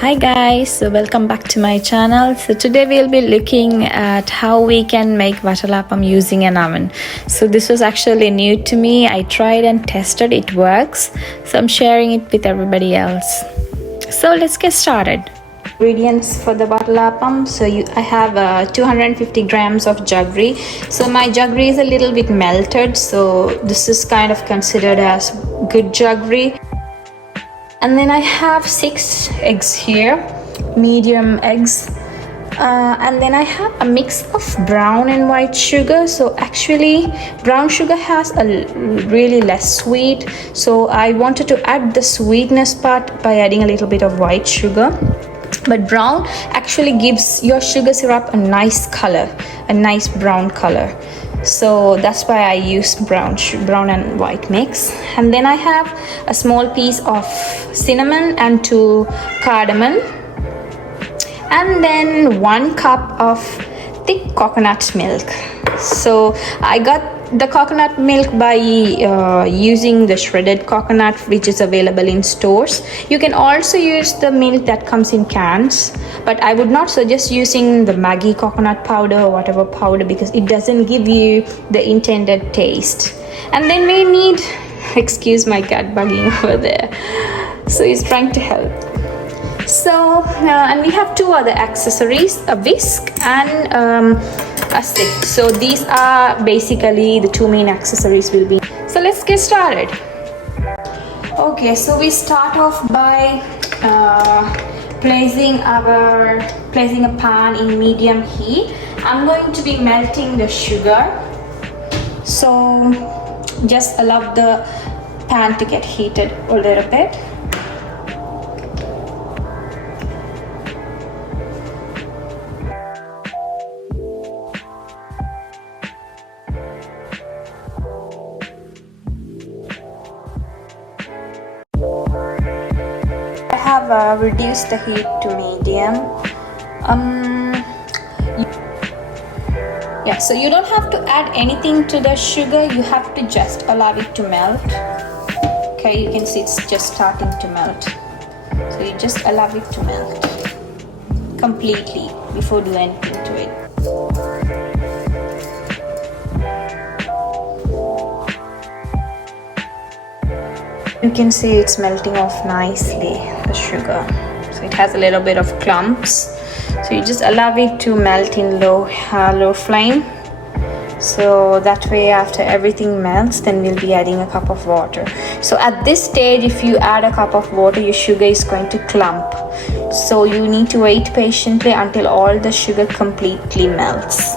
Hi guys, so welcome back to my channel. So today we'll be looking at how we can make Watalappan using an oven. So this was actually new to me. I tried and tested, it works. So I'm sharing it with everybody else. So let's get started. Ingredients for the Watalappan. So I have 250 grams of juggery. So my juggery is a little bit melted, so this is kind of considered as good juggery. And then I have 6 eggs here, medium eggs. And then I have a mix of brown and white sugar. So actually brown sugar has a really less sweet, so I wanted to add the sweetness part by adding a little bit of white sugar. But brown actually gives your sugar syrup a nice color, a nice brown color. So that's why I use brown and white mix. And then I have a small piece of cinnamon and 2 cardamom, and then 1 cup of thick coconut milk. So I got the coconut milk by using the shredded coconut, which is available in stores. You can also use the milk that comes in cans, but I would not suggest using the Maggi coconut powder or whatever powder, because it doesn't give you the intended taste. And then we need, excuse my cat bugging over there, so he's trying to help. So and we have 2 other accessories, a whisk and a stick. So these are basically the 2 main accessories will be. So let's get started. Okay, so we start off by placing a pan in medium heat. I'm going to be melting the sugar, so just allow the pan to get heated a little bit. I have reduced the heat to medium. Yeah, so you don't have to add anything to the sugar, you have to just allow it to melt. Okay, you can see it's just starting to melt. So you just allow it to melt completely before doing anything to it. You can see it's melting off nicely, the sugar. So it has a little bit of clumps. So you just allow it to melt in low flame. So that way after everything melts, then we'll be adding a cup of water. So at this stage, if you add a cup of water, your sugar is going to clump. So you need to wait patiently until all the sugar completely melts.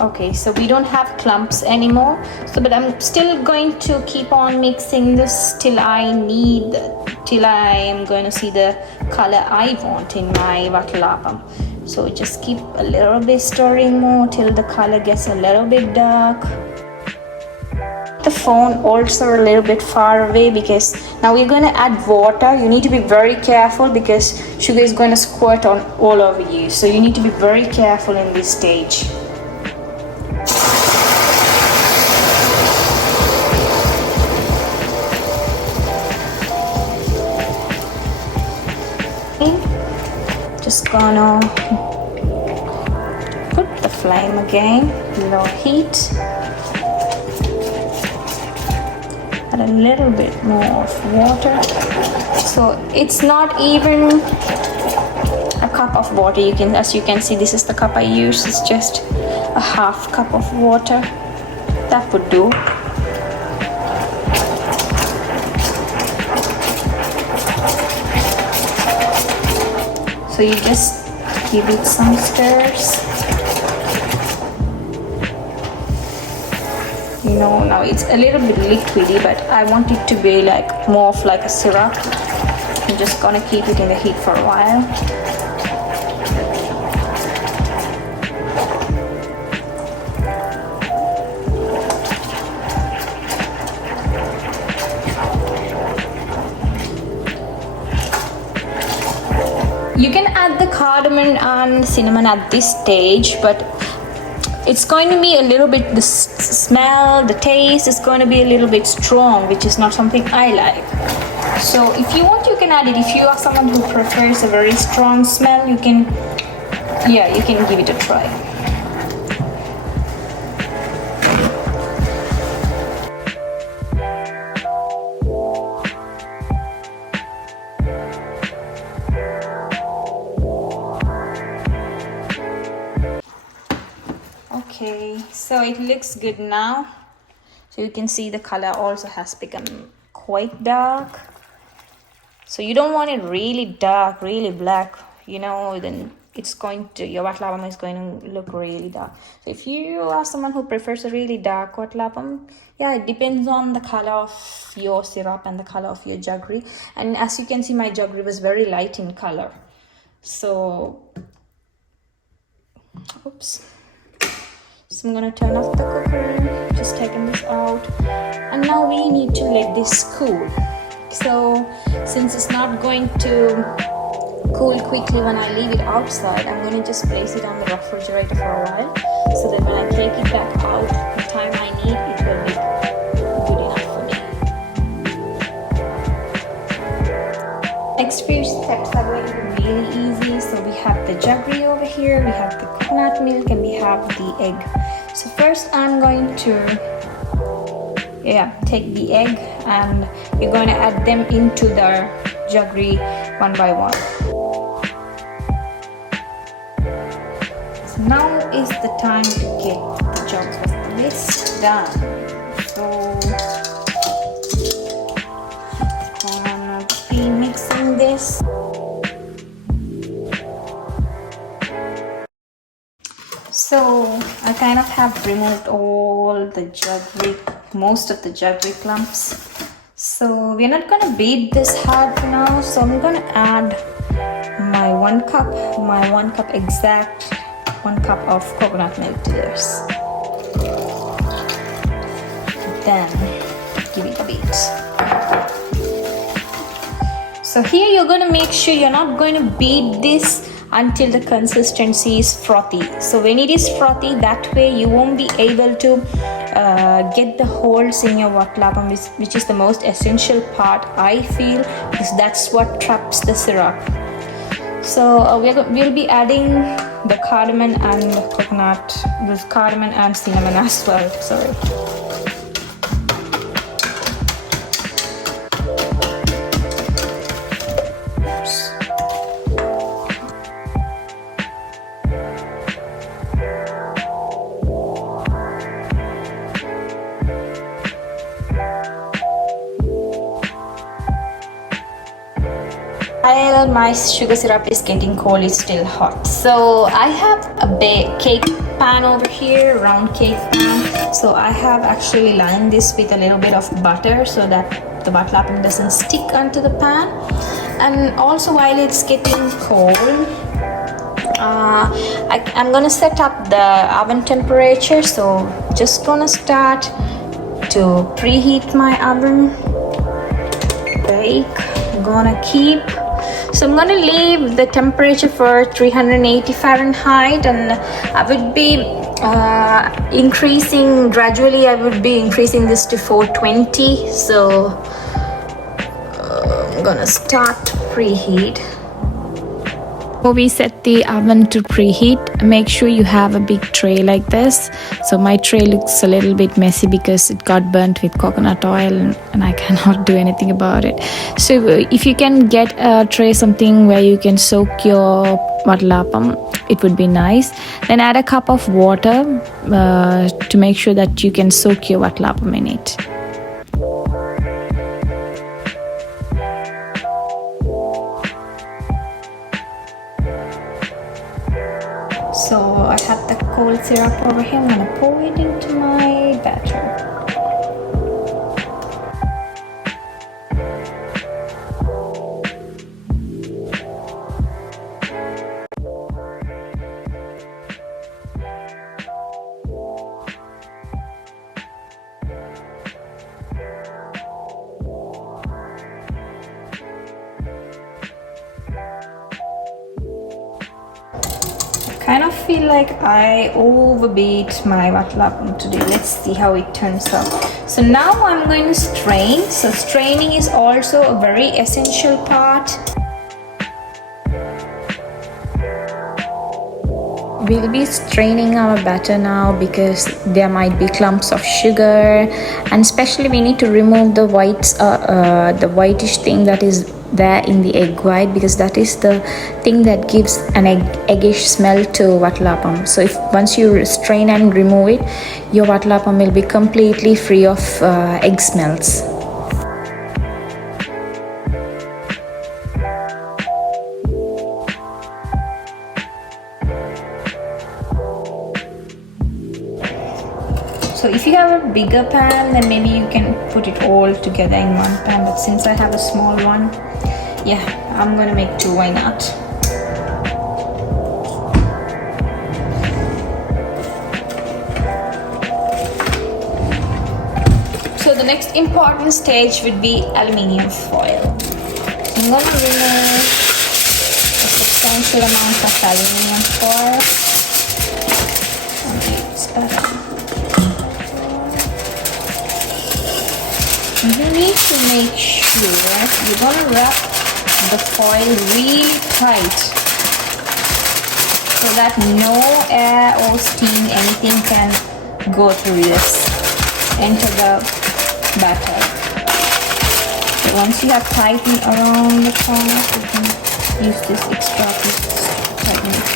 Okay, so we don't have clumps anymore. So, but I'm still going to keep on mixing this till I am going to see the color I want in my Watalappan. So just keep a little bit stirring more till the color gets a little bit dark. The phone also a little bit far away, because now we're going to add water. You need to be very careful because sugar is going to squirt on all over you. So you need to be very careful in this stage. Just gonna put the flame again, low heat, add a little bit more of water. So it's not even a cup of water. As you can see, this is the cup I use. It's just a half cup of water. That would do. So you just give it some stirs. You know, now it's a little bit liquidy, but I want it to be like more of like a syrup. I'm just gonna keep it in the heat for a while. cardamom and cinnamon at this stage, but it's going to be a little bit, the smell, the taste is going to be a little bit strong, which is not something I like. So if you want, you can add it. If you are someone who prefers a very strong smell, you can give it a try. Okay, so it looks good now. So you can see the color also has become quite dark. So you don't want it really dark, really black, then it's going to, your watalappan is going to look really dark. So if you are someone who prefers a really dark watalappan, yeah, it depends on the color of your syrup and the color of your juggery. And as you can see, my juggery was very light in color. So, oops. So I'm gonna turn off the cooker, just taking this out. And now we need to let this cool. So since it's not going to cool quickly when I leave it outside, I'm going to just place it on the refrigerator for a while, so that when I take it back out, the time I need, it will be good enough for me. Next few steps are going to be really easy. So we have the juggery over here, we have the coconut milk, and we have the egg. So first I'm going to take the egg, and we're going to add them into the juggery one by one. So now is the time to get the job of this done. So I'm gonna be mixing this. So I kind of have removed all the juggery, most of the juggery clumps. So we're not gonna beat this hard for now. So I'm gonna add my one cup exact 1 cup of coconut milk to this. Then give it a beat. So here you're gonna make sure you're not going to beat this until the consistency is frothy. So when it is frothy, that way you won't be able to get the holes in your watalappan, which is the most essential part, I feel, because that's what traps the syrup. So we'll be adding the cardamom and coconut, the cardamom and cinnamon as well. Sorry. While my sugar syrup is getting cold, it's still hot. So I have a cake pan over here, round cake pan. So I have actually lined this with a little bit of butter so that the watalappan doesn't stick onto the pan. And also while it's getting cold, I'm gonna set up the oven temperature. So just gonna start to preheat my oven. Bake. I'm gonna keep. So I'm gonna leave the temperature for 380 Fahrenheit, and I would be increasing gradually. I would be increasing this to 420. So I'm gonna start preheat. Before we set the oven to preheat, make sure you have a big tray like this. So my tray looks a little bit messy because it got burnt with coconut oil and I cannot do anything about it. So if you can get a tray, something where you can soak your watalappan, it would be nice. Then add a cup of water to make sure that you can soak your watalappan in it. So I have the cold syrup over here. I'm gonna pour it into my batter. feel like I overbeat my Watalappan today. Let's see how it turns out. So now I'm going to strain. So straining is also a very essential part. We'll be straining our batter now because there might be clumps of sugar, and especially we need to remove the the whitish thing that is there in the egg white, because that is the thing that gives an eggish smell to Watalappan. So if once you strain and remove it, your Watalappan will be completely free of egg smells. So if you have a bigger pan, then maybe you can put it all together in one pan. But since I have a small one, yeah, I'm gonna make two, why not? So the next important stage would be aluminium foil. So I'm gonna remove a substantial amount of aluminium foil. It's better. You need to make sure you're gonna wrap the foil really tight so that no air or steam, anything can go through this, enter the batter. So once you have tightened around the corners, you can use this extra technique.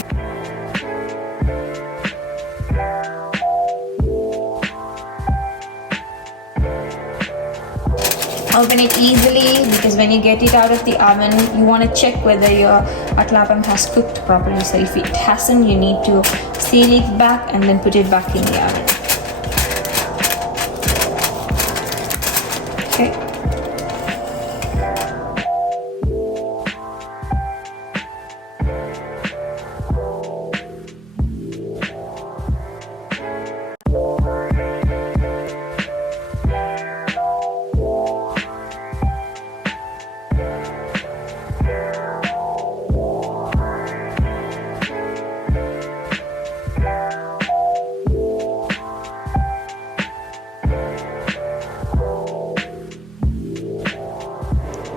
Open it easily, because when you get it out of the oven, you want to check whether your Watalappan has cooked properly. So if it hasn't, you need to seal it back and then put it back in the oven. Okay.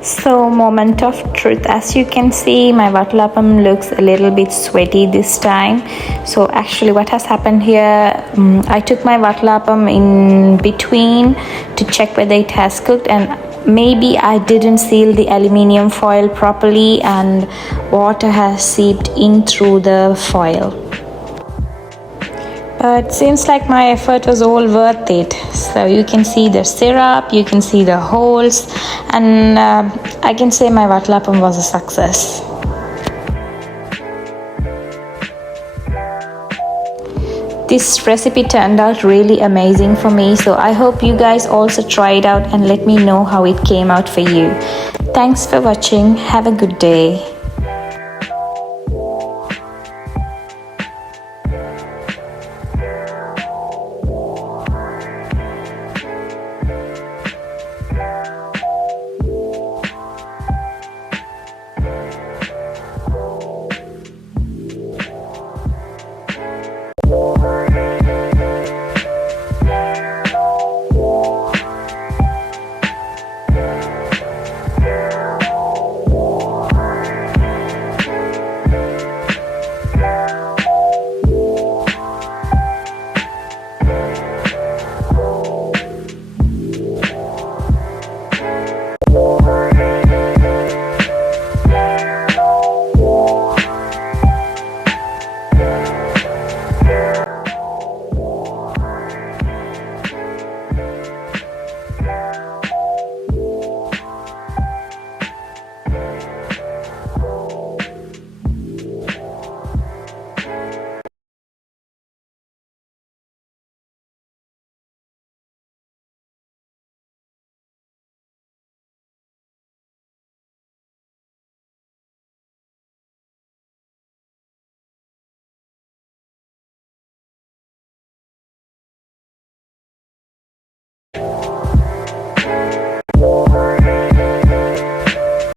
So moment of truth, as you can see, my Watalappan looks a little bit sweaty this time. So actually what has happened here, I took my Watalappan in between to check whether it has cooked, and maybe I didn't seal the aluminium foil properly and water has seeped in through the foil. But seems like my effort was all worth it. So you can see the syrup, you can see the holes, and I can say my Watalappan was a success. This recipe turned out really amazing for me, so I hope you guys also try it out and let me know how it came out for you. Thanks for watching. Have a good day.